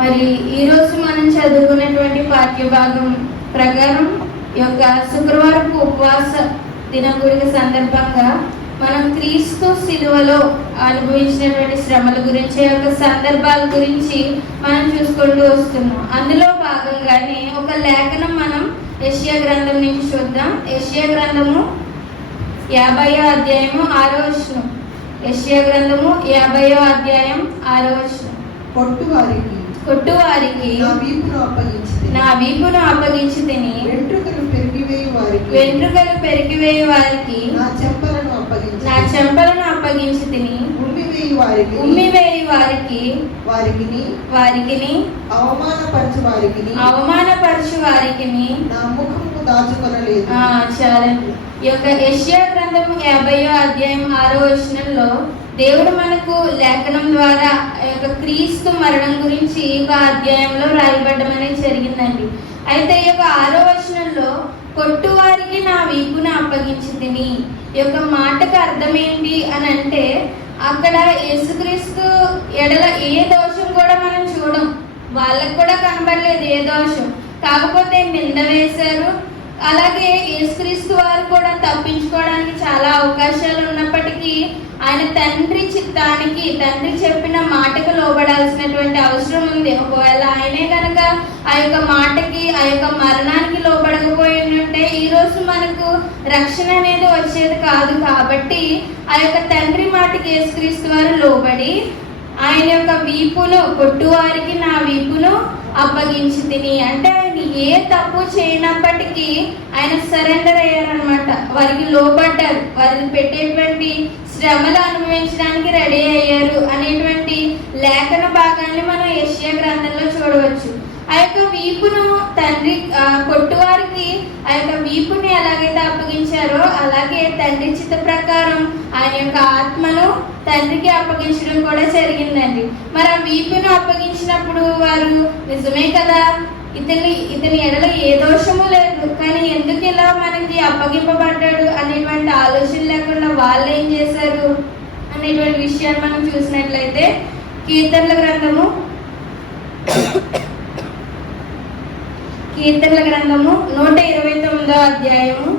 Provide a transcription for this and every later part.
మరి ఈరోజు మనం చదువుకున్నటువంటి పాఠ్య భాగం ప్రకారం యొక్క శుక్రవారపు ఉపవాస దినగుడిక సందర్భంగా మనం క్రీస్తు శిలువలో అనుభవించినటువంటి శ్రమల గురించి యొక్క సందర్భాల గురించి మనం చూసుకుంటూ వస్తున్నాం. అందులో భాగంగానే ఒక లేఖనం మనం యెషయా గ్రంథం నుంచి చూద్దాం. యెషయా గ్రంథము 50వ అధ్యాయము 6వ వచనం. యెషయా గ్రంథము 50వ అధ్యాయం 6వ వచనం. కొట్టువారికి నా వీపును అప్పగించి తిని వెంట్రుకలు పెరిగివేయు వారికి నా చెంపలను అప్పగించి తిని ఉమ్మివేయు వారికి అవమానపరచు వారికి నా ముఖము దాచుకొనలేదు. చాలండి. ఈ యొక్క యెషయా గ్రంథము 50వ అధ్యాయం 6వ వచనంలో దేవుడు మనకు లేఖనం ద్వారా యొక్క క్రీస్తు మరణం గురించి ఈ అధ్యాయంలో రాయబడ్డం అనేది జరిగిందండి. అయితే ఈ యొక్క 6వ వచనంలో కొట్టువారికి నా వీపును అప్పగించి తిని ఈ యొక్క మాటకు అర్థం ఏంటి అని అంటే, అక్కడ యేసుక్రీస్తు ఎడల ఏ దోషం కూడా మనం చూడం, వాళ్ళకు కూడా కనబడలేదు ఏ దోషం. కాకపోతే నింద వేశారు. అలాగే యేసుక్రీస్తు వారు కూడా తప్పించుకోవడానికి చాలా అవకాశాలు ఉన్నప్పటికీ ఆయన తండ్రి చిత్తానికి, తండ్రి చెప్పిన మాటకు లోబడాల్సినటువంటి అవసరం ఉంది. ఒకవేళ ఆయనే కనుక ఆ యొక్క మాటకి, ఆ యొక్క మరణానికి లోబడకపోయి ఉంటే ఈరోజు మనకు రక్షణ అనేది వచ్చేది కాదు. కాబట్టి ఆ యొక్క తండ్రి మాటకి యేసుక్రీస్తు వారు లోబడి ఆయన యొక్క వీపును, కొట్టువారికి నా వీపును అప్పగించి తిని, అంటే ఆయన ఏ తప్పు చేయనప్పటికీ ఆయన సరెండర్ అయ్యారనమాట. వారికి లోబడ్డారు, వారిని పెట్టేటువంటి శ్రమలు అనుభవించడానికి రెడీ అయ్యారు అనేటువంటి లేఖన భాగాన్ని మనం యెషయా గ్రంథంలో చూడవచ్చు. ఆ యొక్క వీపును తండ్రి కొట్టువారికి ఆ యొక్క వీపుని ఎలాగైతే అప్పగించారో అలాగే తండ్రి చిత్త ప్రకారం ఆయన యొక్క ఆత్మను తండ్రికి అప్పగించడం కూడా జరిగిందండి. మరి ఆ వీపును అప్పగించినప్పుడు వారు నిజమే కదా, ఇతని ఎడల ఏ దోషము లేదు, కానీ ఎందుకు ఇలా మనకి అప్పగింపబడ్డాడు అనేటువంటి ఆలోచన లేకుండా వాళ్ళు ఏం చేశారు అనేటువంటి విషయాన్ని మనం చూసినట్లయితే కీర్తనల గ్రంథము 129వ అధ్యాయము,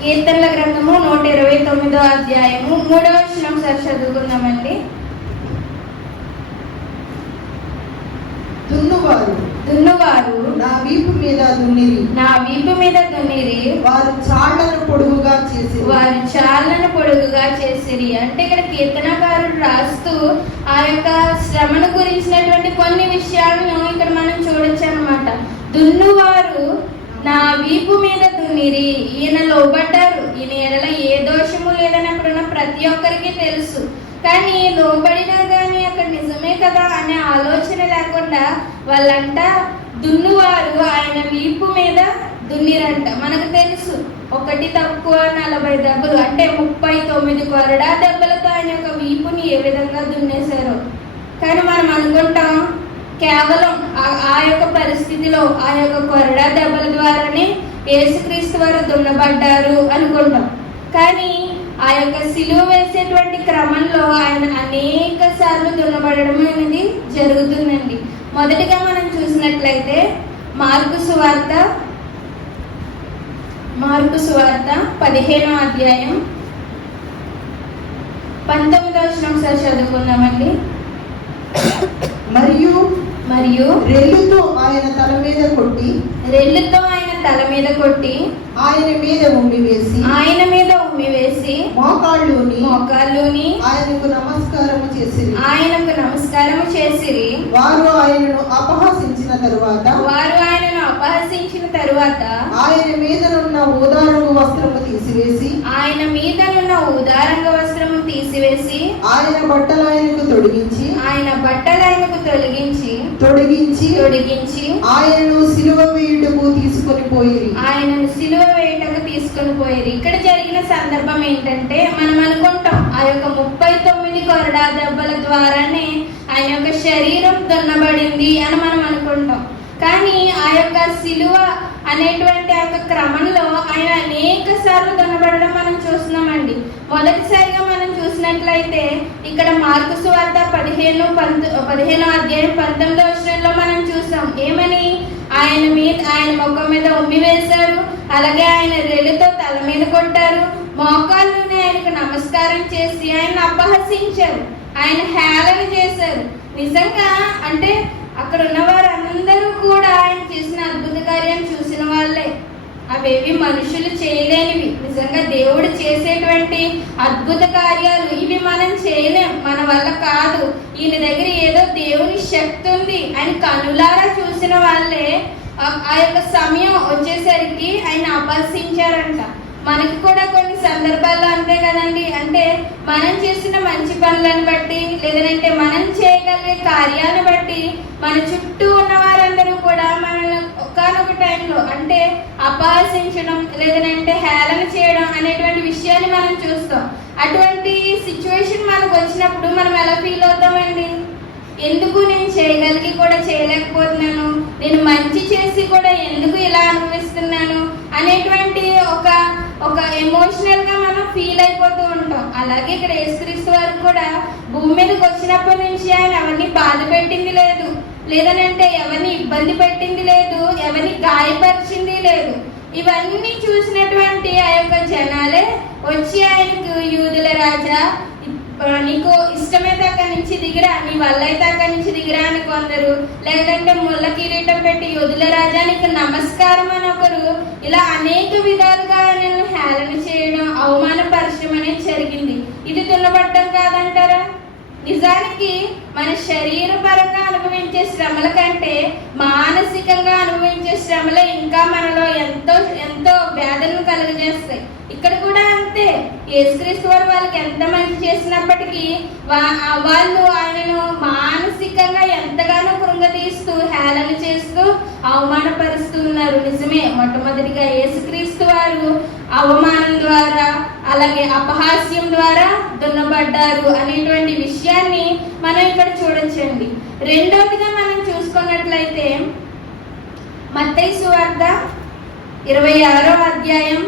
కీర్తనల గ్రంథము 129వ అధ్యాయము 3వ వచనం సార్ చదువుకుందామండి. దున్నువారు నా వీపు మీద దున్నిరి వారు చాళ్లను పొడుగుగా చేసిరి. అంటే ఇక్కడ కీర్తనకారుడు రాస్తూ ఆ యొక్క శ్రమను గురించినటువంటి కొన్ని విషయాలను ఇక్కడ మనం చూడొచ్చు అన్నమాట. దున్నువారు నా వీపు మీద దున్నిరి, ఈయన లోబడ్డారు, ఈయన ఎడల ఏ దోషము లేదని అక్కడున్న ప్రతి ఒక్కరికి తెలుసు. కానీ లోబడినా కానీ అక్కడ నిజమే కదా అనే ఆలోచన లేకుండా వాళ్ళంట దున్నువారు ఆయన వీపు మీద దున్నిరంట. మనకు తెలుసు, ఒకటి తక్కువ 40 దెబ్బలు, అంటే 39 కొరడా దెబ్బలతో ఆయన యొక్క వీపుని ఏ విధంగా దున్నేశారో. కానీ మనం అనుకుంటాం కేవలం ఆ యొక్క పరిస్థితిలో ఆ యొక్క కొరడా దెబ్బల ద్వారానే యేసుక్రీస్తు వారు దున్నబడ్డారు అనుకుంటాం. కానీ ఆ యొక్క సిలువ వేసేటువంటి క్రమంలో ఆయన అనేక సార్లు దున్నబడడం అనేది జరుగుతుందండి. మొదటిగా మనం చూసినట్లయితే మార్కు సువార్త 15వ అధ్యాయం 19వ వచనం సార్ చదువుకుందామండి. మరియు రెల్లుతో ఆయన తల మీద కొట్టి ఆయన మీద ఉమ్మి వేసి మోకాళ్ళుని ఆయనకు నమస్కారము చేసిరి. వారు ఆయనను అపహసించిన తరువాత ఆయన మీదనున్న ఊదారంగు వస్త్రము తీసివేసి ఆయన బట్టలు ఆయనకు తొడిగించి ఆయనను సిలువ వేయుటకు తీసుకొని పోయిరి. ఇక్కడ జరిగిన సందర్భం ఏంటంటే, మనం అనుకుంటాం ఆ యొక్క 39 కొరడా దెబ్బల ద్వారానే ఆయన యొక్క శరీరం దున్నబడింది అని మనం అనుకుంటాం. కానీ ఆ యొక్క సిలువ అనేటువంటి ఆ క్రమంలో ఆయన అనేక సార్లు దున్నబడడం మనం చూస్తున్నామండి. మొదటిసారిగా మనం చూసినట్లయితే ఇక్కడ మార్కు సువార్త 15 అధ్యాయం 19వ వచనంలో మనం చూసాం. ఏమని? ఆయన ముఖం మీద ఉమ్మి వేశారు, అలాగే ఆయన రెల్లుతో తల మీద కొట్టారు, మోకాళ్ళని ఆయనకు నమస్కారం చేసి ఆయన అపహసించారు, ఆయన హేళన చేశారు. నిజంగా అంటే అక్కడ ఉన్న వారందరూ కూడా ఆయన చేసిన అద్భుత కార్యాన్ని చూసిన వాళ్ళే. అవేవి మనుషులు చేయలేనివి. నిజంగా దేవుడు చేసేటువంటి అద్భుత కార్యాలు ఇవి మనం చేయలేం, మన వల్ల కాదు. ఈయన దగ్గర ఏదో దేవుని శక్తి ఉంది అని కనులారా చూసిన వాళ్ళే ఆ యొక్క సమయం వచ్చేసరికి ఆయన అపహసించారంట. మనకి కూడా కొన్ని సందర్భాల్లో అంతే కదండి. అంటే మనం చేసిన మంచి పనులను బట్టి, లేదంటే మనం చేయగలిగే కార్యాలను బట్టి మన చుట్టూ ఉన్న వారందరూ కూడా మనల్ని ఒకానొక టైంలో అంటే అపహసించడం, లేదంటే హేళన చేయడం అనేటువంటి విషయాన్ని మనం చూస్తాం. అటువంటి సిచ్యువేషన్ మనకు వచ్చినప్పుడు మనం ఎలా ఫీల్ అవుతామండి? ఎందుకు నేను చేయగలిగి కూడా చేయలేకపోతున్నాను, నేను మంచి చేసి కూడా ఎందుకు ఇలా అనుభవిస్తున్నాను అనేటువంటి ఒక ఎమోషనల్ గా మనం ఫీల్ అయిపోతూ ఉంటాం. అలాగే ఇక్కడ యేసుక్రీస్తు వారు కూడా భూమి మీదకి వచ్చినప్పటి నుంచి ఆయన ఎవరిని బాధ పెట్టింది లేదు, లేదనంటే ఎవరిని ఇబ్బంది పెట్టింది లేదు, ఎవరిని గాయపరిచింది లేదు. ఇవన్నీ చూసినటువంటి ఆ యొక్క జనాలే వచ్చి ఆయనకు యూదుల రాజా, నీకు ఇష్టమైతే అక్కడి నుంచి దిగిరా, నీ వల్ల అయితే అక్కడి నుంచి దిగిరా అని కొందరు, లేదంటే ముళ్ళ కిరీటం పెట్టి యూదుల రాజా నీకు నమస్కారం అని ఒకరు, ఇలా అనేక విధాలుగా ఆయనను హేళన చేయడం, అవమానపరచడం అనేది జరిగింది. ఇది తున్నబట్టం కాదంటారా? నిజానికి మన శరీరపరంగా అనుభవించే శ్రమల కంటే మానసికంగా అనుభవించే శ్రమలే ఇంకా మనలో ఎంతో ఎంతో వేదనను కలుగజేస్తాయి. ఇక్కడ కూడా అంతే. యేసుక్రీస్తు వారు వాళ్ళకి ఎంత మంచి చేసినప్పటికీ వాళ్ళు ఆయనను మానసికంగా ఎంతగానో కృంగతీస్తూ హేళన చేస్తూ అవమానపరుస్తున్నారు. నిజమే, మొట్టమొదటిగా యేసుక్రీస్తు వారు అవమానం ద్వారా అలాగే అపహాస్యం ద్వారా దున్నబడ్డారు అనేటువంటి విషయాన్ని మనం ఇక్కడ చూడొచ్చండి. రెండవదిగా మనం చూసుకున్నట్లయితే మత్తయి సువార్త 26వ అధ్యాయం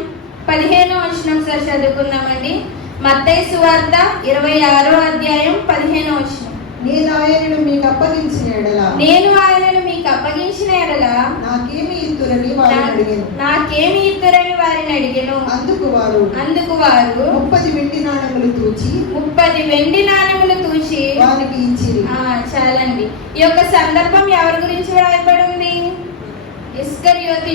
15వ వచనం సార్ చదువుకుందామండి. మత్తయి సువార్త 26వ అధ్యాయం 15వ వచనం. నేను ఆయనను మీకు అప్పగించిన ఎడల నాకేమి ఇద్దురని వారిని అడిగెను. అందుకు వారు 30 వెండి నాణెములు తూచి వారికి ఇచ్చిరి. చాలండి. ఈ యొక్క సందర్భం ఎవరి గురించి రాయబడి ఉంది? ఇస్కరియోతు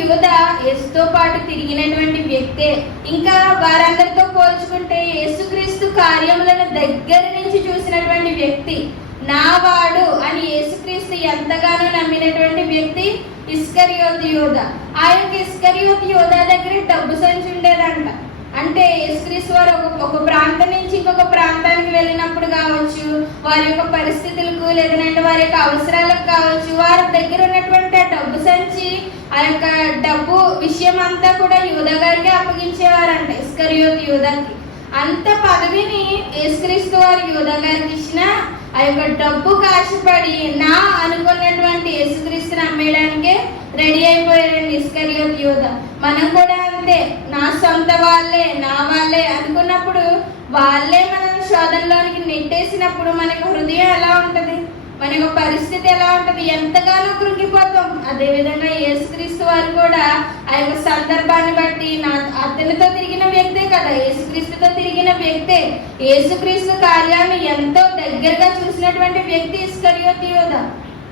యూదా యేసుతో పాటు తిరిగినటువంటి వ్యక్తే. ఇంకా వారందరితో పోల్చుకుంటే యేసుక్రీస్తు కార్యములను దగ్గర నుంచి చూసినటువంటి వ్యక్తి, నావాడు అని యేసుక్రీస్తు ఎంతగానో నమ్మినటువంటి వ్యక్తి ఇస్కరియోతు యూదా. ఆ యొక్క ఇస్కరియోతు యూదా దగ్గర డబ్బు సంచి ఉండేదంట. అంటే యేసుక్రీస్తు వారు ఒక ప్రాంతం నుంచి ఇంకొక ప్రాంతానికి వెళ్ళినప్పుడు కావచ్చు, వారి యొక్క పరిస్థితులకు లేదంటే వారి యొక్క అవసరాలకు కావచ్చు, వారి దగ్గర ఉన్నటువంటి ఆ డబ్బు సంచి, ఆ యొక్క డబ్బు విషయం అంతా కూడా యూదా గారికి అప్పగించేవారంట, ఇస్కరియోతు యూదాకి. అంత పదవిని యేసుక్రీస్తు వారు యూదా గారికి ఇచ్చిన ఆ యొక్క డబ్బు కాశపడి నా అనుకున్నటువంటి యేసుక్రీస్తుని అమ్మేయడానికే రెడీ అయిపోయారండి ఇస్కరియోతు యూదా. మనం కూడా అంతే, నా సొంత వాళ్ళే నా వాళ్ళే అనుకున్నప్పుడు వాళ్ళే మనం శోధనలోనికి నెట్టేసినప్పుడు మనకు హృదయం ఎలా ఉంటది, మన యొక్క పరిస్థితి ఎలా ఉంటది, ఎంతగానో కృంగిపోతాం. అదేవిధంగా యేసుక్రీస్తు వారు కూడా ఆ యొక్క సందర్భాన్ని బట్టి అతనితో తిరిగిన వ్యక్తే కదా, యేసుక్రీస్తుతో తిరిగిన వ్యక్తే, యేసుక్రీస్తు కార్యాన్ని ఎంతో దగ్గరగా చూసినటువంటి వ్యక్తి ఇస్కరియోతు యూదా.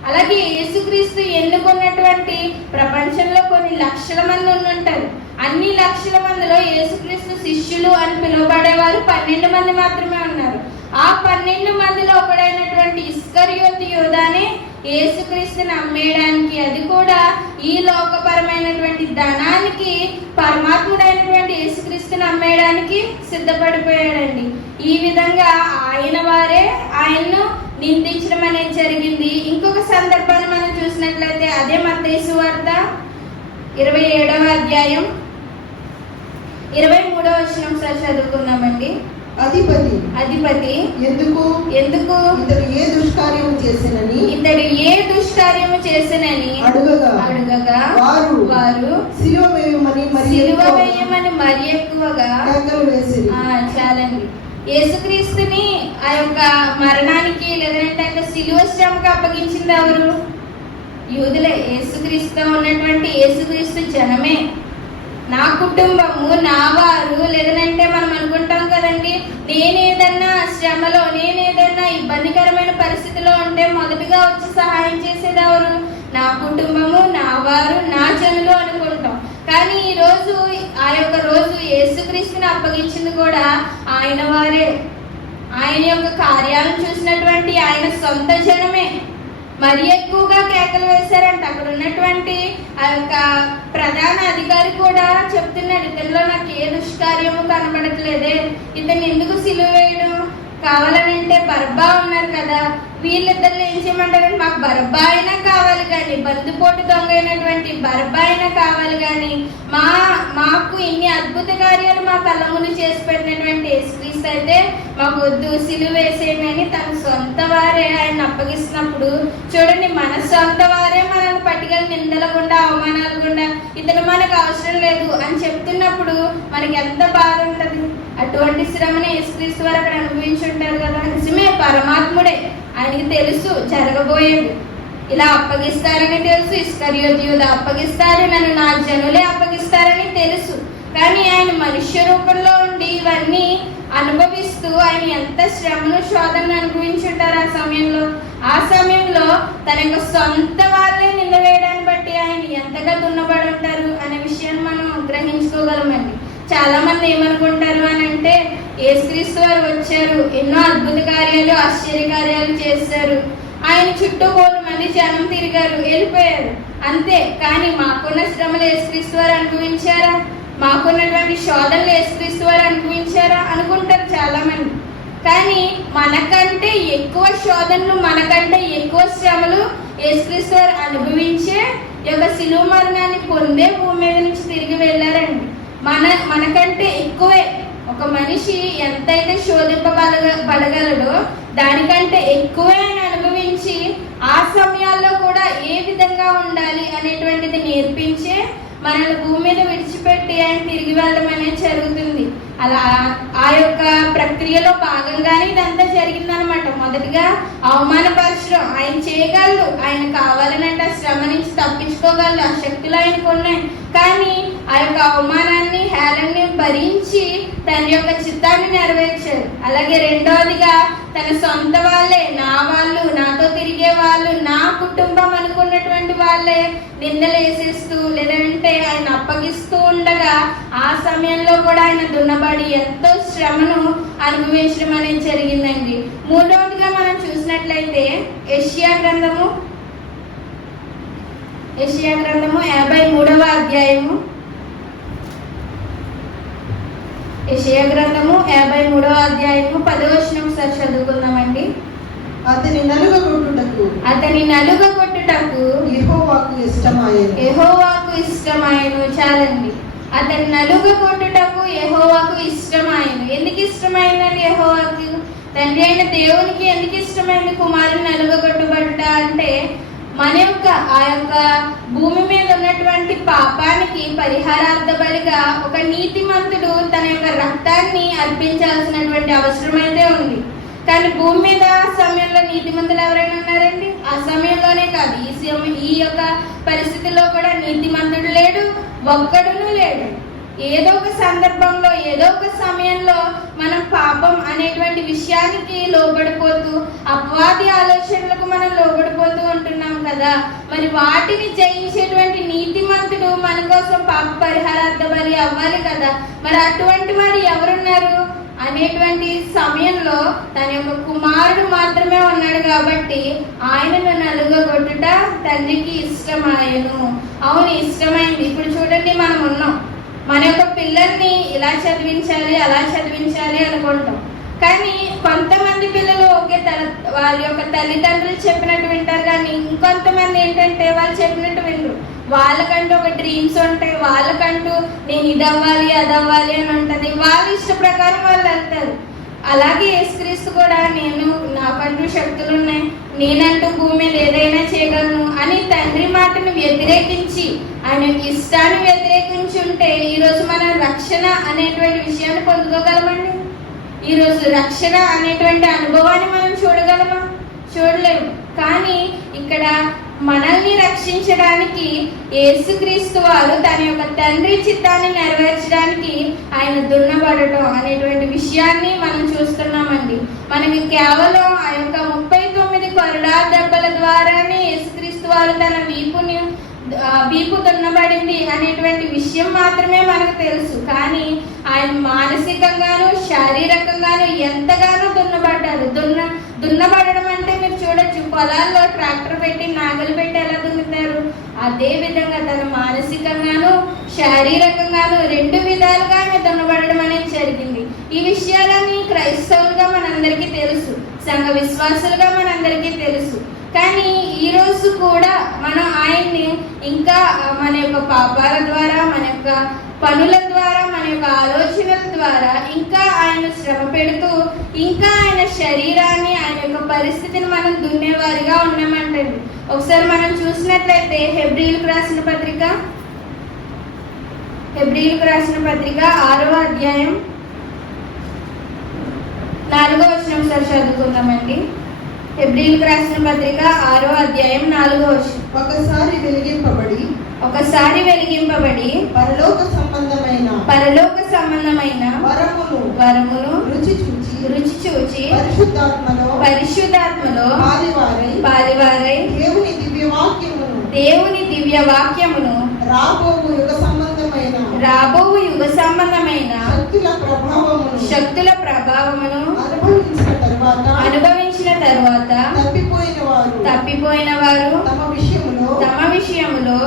అలాగే యేసుక్రీస్తు ఎన్నుకున్నటువంటి ప్రపంచంలో కొన్ని లక్షల మంది ఉంటారు. అన్ని లక్షల మందిలో యేసుక్రీస్తు శిష్యులు అని పిలువబడేవారు 12 మంది మాత్రమే ఉన్నారు. ఆ 12 మందిలో ఒకడైనటువంటి ఇస్కరియోతు యూదానే యేసుక్రీస్తుని అమ్మేయడానికి, అది కూడా ఈ లోకపరమైనటువంటి ధనానికి పరమాత్ముడైనటువంటి యేసుక్రీస్తుని అమ్మేయడానికి సిద్ధపడిపోయాడండి. ఈ విధంగా ఆయన వారే ఆయన్ను నిందించడం అనేది జరిగింది. ఇంకొక సందర్భాన్ని మనం చూసినట్లయితే అదే మత్తయి సువార్త 27వ అధ్యాయం 23వ వచనం సార్ చదువుకుందామండి. అధిపతి ఎందుకు ఇతడు ఏ దుష్కార్యము చేసినని అడుగగా వారు సిలువ వేయమని మరి ఎక్కువగా చాలండి. యేసుక్రీస్తుని ఆ యొక్క మరణానికి లేదంటే ఆయన సిలువ శ్రమకు అప్పగించింది ఎవరు? యూదులే. యేసుక్రీస్తు ఉన్నటువంటి యేసుక్రీస్తు జనమే, నా కుటుంబము, నా వారు. లేదనంటే మనం అనుకుంటాం కదండి, నేనేదన్నా శ్రమలో, నేనేదన్నా ఇబ్బందికరమైన పరిస్థితిలో ఉంటే మొదటిగా వచ్చి సహాయం చేసేది ఎవరు? నా కుటుంబము, నా వారు, నా జనులు అనుకుంటాం. కానీ ఈ రోజు ఆ యొక్క రోజు యేసుక్రీస్తుని అప్పగించింది కూడా ఆయన వారే. ఆయన యొక్క కార్యాలను చూసినటువంటి ఆయన సొంత జనమే మరి ఎక్కువగా కేకలు వేశారంట. అక్కడ ఉన్నటువంటి ఆ యొక్క ప్రధాన అధికారి కూడా చెప్తున్నాడు, ఇతనిలో నాకు ఏ దుష్కార్యము కనబడట్లేదే, ఇతన్ని ఎందుకు సిలువ వేయడం? కావాలనంటే బరబ్బా ఉన్నారు కదా, వీళ్ళిద్దరు ఏం చేయమంటారంటే మాకు బరబ్బా అయినా కావాలి కానీ, బందుపోటు దొంగ అయినటువంటి బరబ్బా అయినా కావాలి కానీ, మాకు ఇన్ని అద్భుత కార్యాలు మా కళ్ళ ముందు చేసి పెట్టినటువంటి యేసుక్రీస్తు అయితే మాకు వద్దు, సిలువ వేసేయమని తన సొంత వారే ఆయన అప్పగిస్తున్నప్పుడు చూడండి, మన సొంత వారే మనల్ని పట్టుకెళ్ళి నిందల గుండా, అవమానాల గుండా, ఇతను మనకు అవసరం లేదు అని చెప్తున్నప్పుడు మనకి ఎంత బాధ ఉంటుంది. అటువంటి శ్రమని యేసుక్రీస్తు వారు అక్కడ అనుభవించుంటారు కదా. నిజమే, పరమాత్ముడే, ఆయనకి తెలుసు జరగబోయేది, ఇలా అప్పగిస్తారని తెలుసు, ఇస్కరియోతు యూదా అప్పగిస్తారు, నన్ను నా జనులే అప్పగిస్తారని తెలుసు. కానీ ఆయన మనుష్య రూపంలో ఉండి ఇవన్నీ అనుభవిస్తూ ఆయన ఎంత శ్రమను, శోధనను అనుభవించుంటారు ఆ సమయంలో తన యొక్క సొంత వాళ్ళే నిలవేయడాన్ని బట్టి ఆయన ఎంతగా దున్నబడి ఉంటారు అనే విషయాన్ని మనం గ్రహించుకోగలమండి. చాలా మంది ఏమనుకుంటారు అని అంటే, యేసుక్రీస్తు వారు వచ్చారు, ఎన్నో అద్భుత కార్యాలు, ఆశ్చర్య కార్యాలు చేశారు, ఆయన చుట్టూ 100 మంది జనం తిరిగారు, వెళ్ళిపోయారు అంతే. కానీ మాకున్న శ్రమలు యేసుక్రీస్తు వారు అనుభవించారా? మాకున్నటువంటి శోధనలు యేసుక్రీస్తు వారు అనుభవించారా అనుకుంటారు చాలా మంది. కానీ మనకంటే ఎక్కువ శోధనలు, మనకంటే ఎక్కువ శ్రమలు యేసుక్రీస్తు వారు అనుభవించే యొక్క సిలువ మరణాన్ని పొందే భూమి మీద నుంచి తిరిగి వెళ్ళారండి. మనకంటే ఎక్కువే. ఒక మనిషి ఎంతైతే శోధింపబడగలడో దానికంటే ఎక్కువే ఆయన అనుభవించి ఆ సమయాల్లో కూడా ఏ విధంగా ఉండాలి అనేటువంటిది నేర్పించే మనల్ని భూమి మీద విడిచిపెట్టి ఆయన తిరిగి వెళ్ళడం అనేది జరుగుతుంది. అలా ఆ యొక్క ప్రక్రియలో భాగంగానే ఇదంతా జరిగిందనమాట. మొదటిగా అవమానపరచడం ఆయన చేయగలరు, ఆయన కావాలనంటే ఆ శ్రమ నుంచి తప్పించుకోగలరు, ఆ శక్తులు ఆయనకు ఉన్నాయి. కానీ ఆ యొక్క అవమానాన్ని, హేళనని భరించి తన యొక్క చిత్తాన్ని నెరవేర్చారు. అలాగే రెండవదిగా తన సొంత వాళ్ళే, నా వాళ్ళు, నాతో తిరిగే వాళ్ళు, నా కుటుంబం అనుకున్నటువంటి వాళ్ళే నిందలు వేసేస్తూ లేదంటే ఆయన అప్పగిస్తూ ఉండగా ఆ సమయంలో కూడా ఆయన దున్నబడి ఎంతో శ్రమను అనుభవించడం అనేది జరిగిందండి. మూడవదిగా మనం చూసినట్లయితే యెషయా గ్రంథము 53వ అధ్యాయము, యెషయా గ్రంథము 53వ అధ్యాయము 10వ వచనం ఒకసారి చదువుకుందామండి. అతని నలుగగొట్టుటకు యెహోవాకు ఇష్టమాయెను. చాలండి, అతని నలుగగొట్టుటకు యెహోవాకు ఇష్టమాయెను. ఎందుకు ఇష్టమైందని యెహోవాకు? తండ్రి అయిన దేవునికి ఎందుకు ఇష్టమైంది కుమారుని నలుగగొట్టుబడ్డ అంటే, మన యొక్క ఆ యొక్క భూమి మీద ఉన్నటువంటి పాపానికి పరిహారార్థ బలిగా ఒక నీతిమంతుడు తన యొక్క రక్తాన్ని అర్పించాల్సినటువంటి అవసరం అయితే ఉంది. కానీ భూమి మీద సమయంలో నీతిమంతులు ఎవరైనా ఉన్నారండి? ఆ సమయంలోనే కాదు, ఈ యొక్క పరిస్థితిలో కూడా నీతిమంతుడు లేడు, ఒక్కడును లేడు. ఏదో ఒక సందర్భంలో, ఏదో ఒక సమయంలో మనం పాపం అనేటువంటి విషయానికి లోబడిపోతూ, అపవాది ఆలోచనలకు మనం లోబడిపోతూ ఉంటున్నాం కదా. మరి వాటిని జయించేటువంటి నీతిమంతుడు మన కోసం పాప పరిహారార్థ బలి అవ్వాలి కదా. మరి అటువంటి వారు ఎవరున్నారు అనేటువంటి సమయంలో తన యొక్క కుమారుడు మాత్రమే ఉన్నాడు కాబట్టి ఆయనను నలుగగొట్టుట తండ్రికి ఇష్టమాయెను. అవును, ఇష్టమైంది. ఇప్పుడు చూడండి, మనం ఉన్నాం, మన యొక్క పిల్లల్ని ఇలా చదివించాలి, అలా చదివించాలి అనుకుంటాం. కానీ కొంతమంది పిల్లలు వాళ్ళ యొక్క తల్లిదండ్రులు చెప్పినట్టు వింటారు, కానీ ఇంకొంతమంది ఏంటంటే వాళ్ళు చెప్పినట్టు వినరు. వాళ్ళకంటూ ఒక డ్రీమ్స్ ఉంటాయి, వాళ్ళకంటూ నేను ఇది అవ్వాలి, అది అవ్వాలి అని ఉంటుంది. వాళ్ళ ఇష్ట ప్రకారం వాళ్ళు వెళ్తారు. అలాగే యేసుక్రీస్తు కూడా నేను నాకంటూ శక్తులు ఉన్నాయి, నేనంటూ భూమి మీద ఏదైనా చేయగలను అని తండ్రి మాటను వ్యతిరేకించి ఆయన ఇష్టాన్ని వ్యతిరేకించి ఉంటే ఈరోజు మనం రక్షణ అనేటువంటి విషయాన్ని పొందుకోగలమండి? ఈరోజు రక్షణ అనేటువంటి అనుభవాన్ని మనం చూడగలమా? చూడలేము. కానీ ఇక్కడ మనల్ని రక్షించడానికి యేసుక్రీస్తు వారు తన యొక్క తండ్రి చిత్తాన్ని నెరవేర్చడానికి ఆయన దున్నబడటం అనేటువంటి విషయాన్ని మనం చూస్తున్నామండి. మనకి కేవలం ఆ యొక్క 39 కొరడా దెబ్బల ద్వారానే యేసుక్రీస్తు వారు తన వీపు దున్నబడింది అనేటువంటి విషయం మాత్రమే మనకు తెలుసు. కానీ ఆయన మానసికంగాను శారీరకంగాను ఎంతగానో దున్నబడ్డారు. దున్నబడడం అంటే మీరు చూడొచ్చు, పొలాల్లో ట్రాక్టర్ పెట్టి నాగలు పెట్టి ఎలా దున్నుతారు, అదే విధంగా తన మానసికంగాను శారీరకంగాను 2 విధాలుగా ఆయన దున్నబడడం అనేది జరిగింది. ఈ విషయాలన్నీ క్రైస్తవులుగా మనందరికీ తెలుసు, సంఘ విశ్వాసులుగా మనందరికీ తెలుసు. కానీ ఈ రోజు కూడా మనం ఆయన్ని ఇంకా మన యొక్క పాపాల ద్వారా, మన యొక్క పనుల ద్వారా, మన యొక్క ఆలోచనల ద్వారా ఇంకా ఆయన శ్రమ పెడుతూ ఇంకా ఆయన శరీరాన్ని, ఆయన యొక్క పరిస్థితిని మనం దున్నేవారిగా ఉన్నామంటండి. ఒకసారి మనం చూసినట్లయితే హెబ్రీయులకు రాసిన పత్రిక 6వ అధ్యాయం 4వ వచనం ఒకసారి చదువుకుందామండి. హెబ్రీయులకు రాసిన పత్రిక 6వ అధ్యాయం 4వ వచనం. ఒకసారి వెలిగింపబడి పరలోక సంబంధమైన వరములు రుచి చూచి పరిశుద్ధాత్మలో పాలివారై దేవుని దివ్య వాక్యమును రాబోవు యుగ సంబంధమైన శక్తుల ప్రభావమును అనుభవించిన తరువాత తప్పిపోయిన వారు తమ విషయములో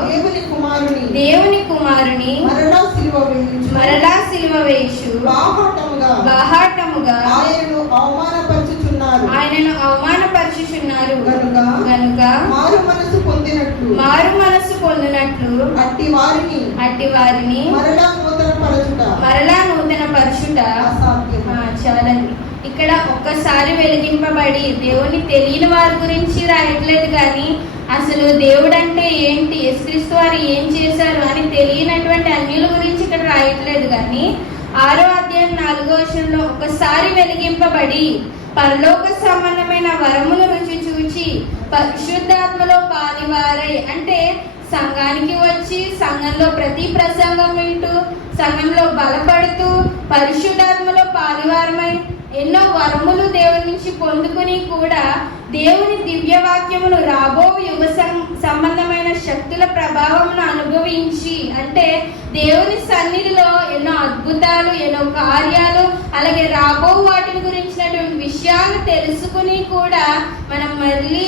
దేవుని కుమారుని మరలా సిలువ వేయు బాహాటముగా ఆయనను అవమానపరచుచున్నారు కనుక మారు మనసు పొందినట్లు అట్టి వారిని మరలా నూతన పరచుట చాలండి. ఇక్కడ ఒక్కసారి వెలిగింపబడి దేవుని తెలియని వారి గురించి రాయట్లేదు, కానీ అసలు దేవుడు అంటే ఏంటి, యేసుక్రీస్తు వారు ఏం చేశారు అని తెలియనటువంటి అన్యుల గురించి ఇక్కడ రాయట్లేదు. కానీ 6వ అధ్యాయం 4వ వచనంలో ఒకసారి వెలిగింపబడి పరలోక సంబంధమైన వరమును రుచి చూచి పరిశుద్ధాత్మలో పాలివారై అంటే సంఘానికి వచ్చి సంఘంలో ప్రతి ప్రసంగం వింటూ సంఘంలో బలపడుతూ పరిశుద్ధాత్మలో పాలివారమై ఎన్నో వరములు దేవుని నుంచి పొందుకుని కూడా దేవుని దివ్య వాక్యమును రాబో యుగ సంబంధమైన శక్తుల ప్రభావమును అనుభవించి అంటే దేవుని సన్నిధిలో ఎన్నో అద్భుతాలు, ఎన్నో కార్యాలు, అలాగే రాబో వాటిని గురించినటువంటి విషయాలు తెలుసుకుని కూడా మనం మళ్ళీ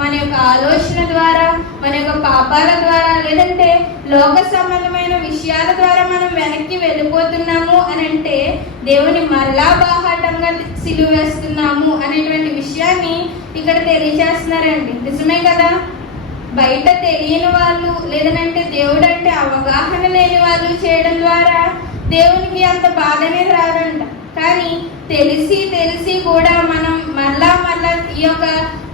మన యొక్క ఆలోచన ద్వారా, మన యొక్క పాపాల ద్వారా, లేదంటే లోక సంబంధమైన విషయాల ద్వారా మనం వెనక్కి వెళ్ళిపోతున్నాము అని అంటే దేవుని మరలా బాహాటంగా సిలువ వేస్తున్నాము అనేటువంటి విషయాన్ని ఇక్కడ తెలియజేస్తున్నారండి. నిజమే కదా? బయట తెలియని వాళ్ళు, లేదంటే దేవుడు అంటే అవగాహన లేని వాళ్ళు చేయడం ద్వారా దేవునికి అంత బాధ అనేది రాదంట. కానీ తెలిసి కూడా మనం మరలా ఈ యొక్క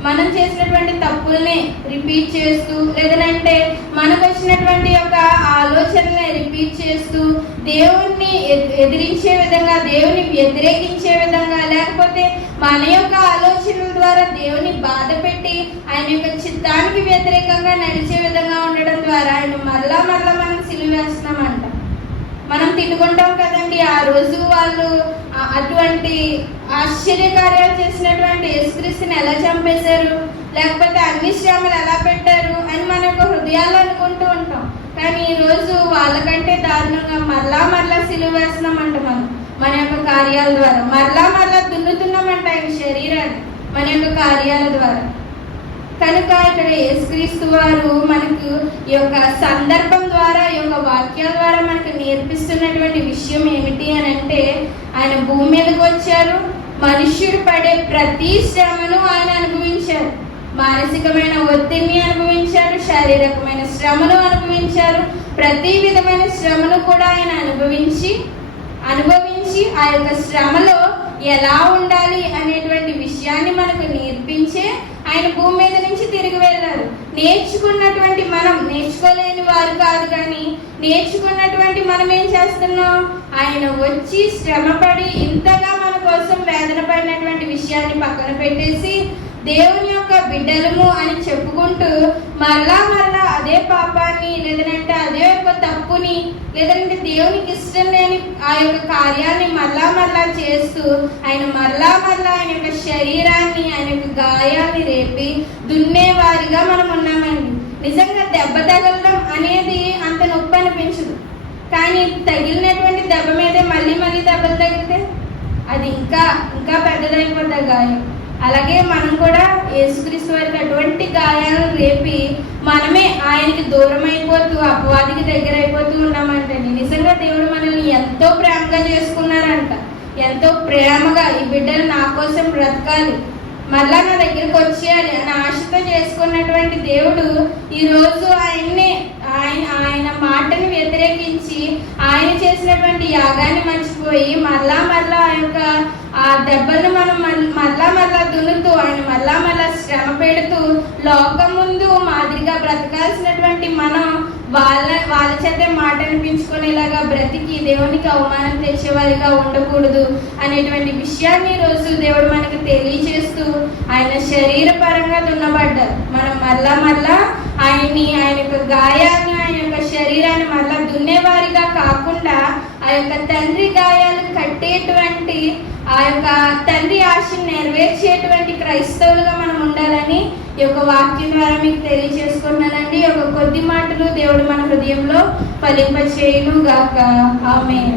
మనం చేసినటువంటి తప్పుల్ని రిపీట్ చేస్తూ, లేదంటే మనకు వచ్చినటువంటి యొక్క ఆలోచనల్ని రిపీట్ చేస్తూ దేవుణ్ణి ఎదిరించే విధంగా, దేవుని వ్యతిరేకించే విధంగా, లేకపోతే మన యొక్క ఆలోచనల ద్వారా దేవుని బాధ పెట్టి ఆయన యొక్క చిత్తానికి వ్యతిరేకంగా నడిచే విధంగా ఉండడం ద్వారా ఆయన మరలా మనం సిలువ వేస్తున్నామంట. మనం తిట్టుకుంటాం కదండి, ఆ రోజు వాళ్ళు అటువంటి ఆశ్చర్యకార్యాలు చేసినటువంటి యేసుక్రీస్తుని ఎలా చంపేశారు, లేకపోతే అన్ని శ్రమలు ఎలా పెట్టారు అని మన యొక్క హృదయాలు అనుకుంటూ ఉంటాం. కానీ ఈ రోజు వాళ్ళకంటే దారుణంగా మరలా సిలువ వేస్తున్నామంట. మన యొక్క కార్యాల ద్వారా మరలా దున్నుతున్నామంట ఆయన శరీరాన్ని మన యొక్క కార్యాల ద్వారా. కనుక ఇక్కడ యేసుక్రీస్తు వారు మనకు ఈ యొక్క సందర్భం ద్వారా, ఈ యొక్క వాక్యాల ద్వారా మనకు నేర్పిస్తున్నటువంటి విషయం ఏమిటి అని అంటే, ఆయన భూమి మీదకి వచ్చారు, మనుష్యుడు పడే ప్రతి శ్రమను ఆయన అనుభవించారు. మానసికమైన ఒత్తిడిని అనుభవించారు, శారీరకమైన శ్రమను అనుభవించారు, ప్రతి విధమైన శ్రమను కూడా ఆయన అనుభవించి ఆ యొక్క శ్రమలో ఎలా ఉండాలి అనేటువంటి విషయాన్ని మనకు నేర్పించే ఆయన భూమి మీద నుంచి తిరిగి వెళ్ళారు. నేర్చుకున్నటువంటి మనం నేర్చుకోలేని వారు కాదు, కానీ నేర్చుకున్నటువంటి మనం ఏం చేస్తున్నాం? ఆయన వచ్చి శ్రమపడి ఇంతగా మన కోసం వేదన పడినటువంటి విషయాన్ని పక్కన పెట్టేసి దేవుని యొక్క బిడ్డలము అని చెప్పుకుంటూ మరలా అదే పాపాన్ని, లేదంటే అదే యొక్క తప్పుని, లేదంటే దేవునికి ఇష్టం లేని ఆ యొక్క కార్యాన్ని మరలా చేస్తూ ఆయన మరలా ఆయన యొక్క శరీరాన్ని, ఆయన యొక్క గాయాన్ని రేపి దున్నేవారిగా మనం ఉన్నామండి. నిజంగా దెబ్బ తగలడం అనేది అంత నొప్పి అనిపించదు, కానీ తగిలినటువంటి దెబ్బ మీదే మళ్ళీ దెబ్బలు తగిలితే అది ఇంకా పెద్దదైపోద్ది గాయం. అలాగే మనం కూడా యేసుక్రీస్తు వారికి అటువంటి గాయాలను రేపి మనమే ఆయనకి దూరం అయిపోతూ అపవాదికి దగ్గర అయిపోతూ ఉన్నామంటండి. నిజంగా దేవుడు మనల్ని ఎంతో ప్రేమగా చేసుకున్నారంట. ఎంతో ప్రేమగా ఈ బిడ్డలు నా కోసం బ్రతకాలి, మళ్ళా నా దగ్గరకు వచ్చేయాలి అని ఆశతో చేసుకున్నటువంటి దేవుడు ఈరోజు ఆయన మాటను వ్యతిరేకించి ఆయన చేసినటువంటి యాగాన్ని మర్చిపోయి మరలా ఆ దెబ్బలను మనం మరలా దున్నుతూ ఆయన మరలా శ్రమ పెడుతూ లోకం ముందు మాదిరిగా బ్రతకాల్సినటువంటి మనం వాళ్ళ చేత మాట అనిపించుకునేలాగా బ్రతికి దేవునికి అవమానం తెచ్చేవారిగా ఉండకూడదు అనేటువంటి విషయాన్ని ఈరోజు దేవుడు మనకి తెలియజేస్తూ ఆయన శరీర పరంగా దున్నబడ్డారు. మనం మరలా ఆయన యొక్క గాయాన్ని, ఆయన యొక్క శరీరాన్ని మరలా దున్నేవారిగా కాకుండా ఆ యొక్క తండ్రి గాయాలు కట్టేటువంటి, ఆ యొక్క తండ్రి ఆశను నెరవేర్చేటువంటి క్రైస్తవులుగా మనం ఉండాలని ఈ యొక్క వాక్యం ద్వారా మీకు తెలియజేసుకున్నానండి. ఈ యొక్క కొద్ది మాటలు దేవుడు మన హృదయంలో ఫలింపచేయును గాక. ఆమేన్.